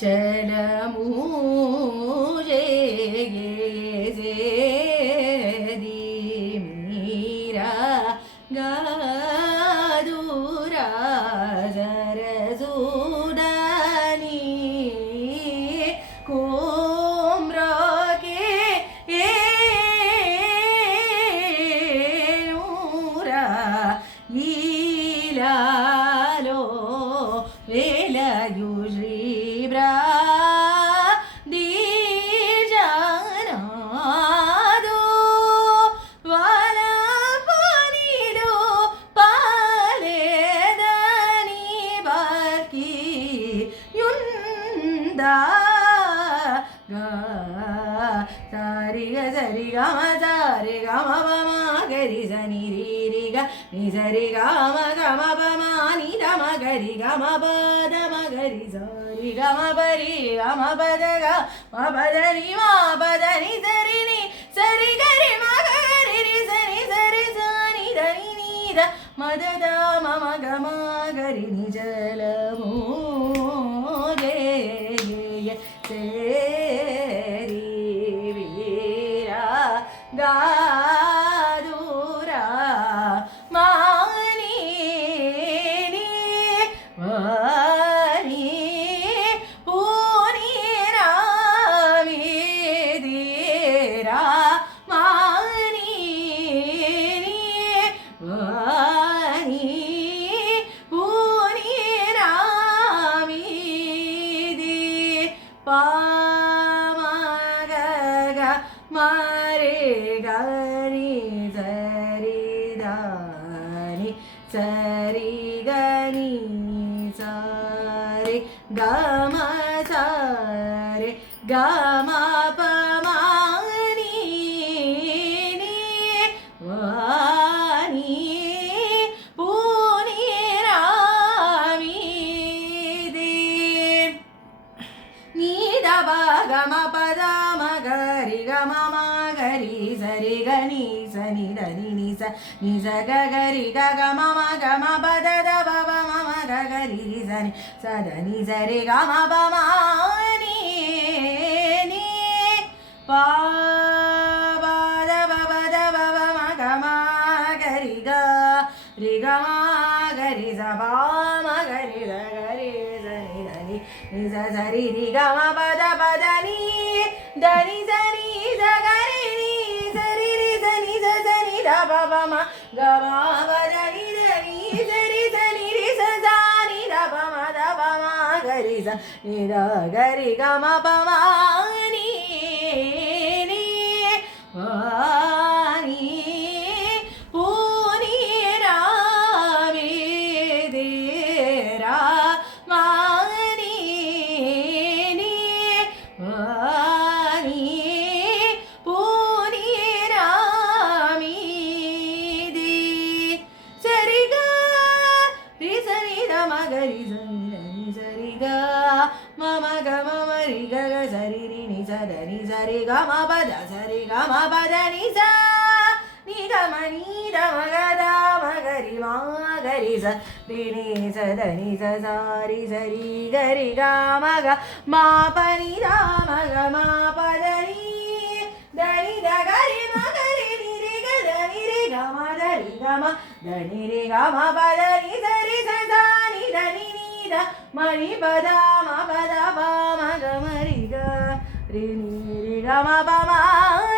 चलमूजे दी मीरा गादूरा जरजूडानी कुम्रा के नूरा ईलालो वेलयु श्रीब्रा दीजानादो वालपनिलो पालेदनी बाकी युंदा सारिगा सरिगा सारे गम पमा गरि सनि री ग नि सरि गम गम पमा नि दम गरि गम पद म गरि सरि गम परि गम पद ग म पद नि म पद नि सरि सरि गरि म गरि रि सनि सरि सनि धनि नि द म द द म म ग म गरि नि जलमूजे गादूरा मानी वानी पूनी रामी दीरा मानी वानी पूनी रामी दी मारे गरी सरी दानी सरी गनी सारे गम सारे गम पमानी वानी पूनी रामी दे नीदा गम पद म गरि गम म गरि सरि गनि सनि धनि नि स नि स ग गरि ग ग म म ग म पद द ब ब म म ग गरि रि सनि स ध नि स रि ग म प म नि प ब द ब ब द ब ब म ग म गरि ग रि ग म गरि स ब म गरि स गरि सनि धनि नि स स रि रि ग म प द प द नि धनि सनि स गरि नि स रि रि सनि स सनि ध प प म ग म प द नि धनि स रि सनि रि स स नि ध प म ध प म गरि स नि ध गरि ग म प म नि वानी पूनी रामी देरा वानी वानी पूनी रामी दे सरि ग रि सनि ध म गरि सनि धनि सरि ग म म ग म म रि ग ग सरि रि नि स ध नि स रि ग म प द स रि ग म प द नि स नि ग म नि ध म ग ध म गरि म गरि स रि नि स ध नि स स रि स रि ग रि ग म ग म प नि ध म ग म प द नि ध नि ध ग रि म ग रि नि रि ग ध नि रि ग म ध रि ग म ध नि रि ग म प द नि स रि स स नि ध नि नि ध म नि प द म प द प म ग म रि ग रि नि रि ग म प म